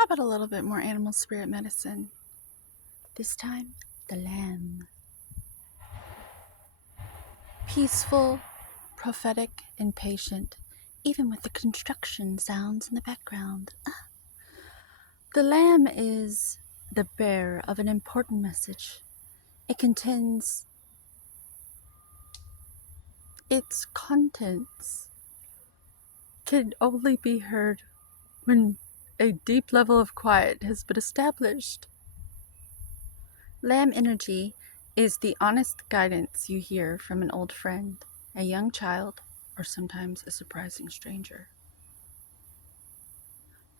How about a little bit more animal spirit medicine? This time, the lamb. Peaceful, prophetic, and patient, even with the construction sounds in the background. The lamb is the bearer of an important message. It contains its contents can only be heard when a deep level of quiet has been established. Lamb energy is the honest guidance you hear from an old friend, a young child, or sometimes a surprising stranger.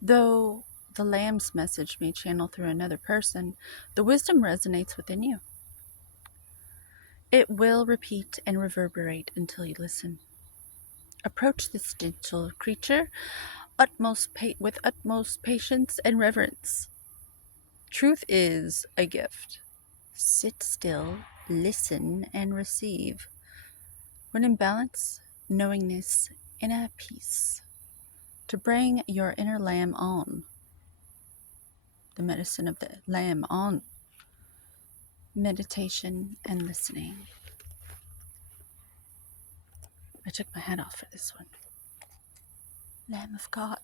Though the lamb's message may channel through another person, the wisdom resonates within you. It will repeat and reverberate until you listen. Approach this gentle creature with utmost patience and reverence. Truth is a gift. Sit still, listen, and receive. When in balance, knowingness, and at peace. To bring your inner lamb on. The medicine of the lamb on. Meditation and listening. I took my hat off for this one. Lamb of God.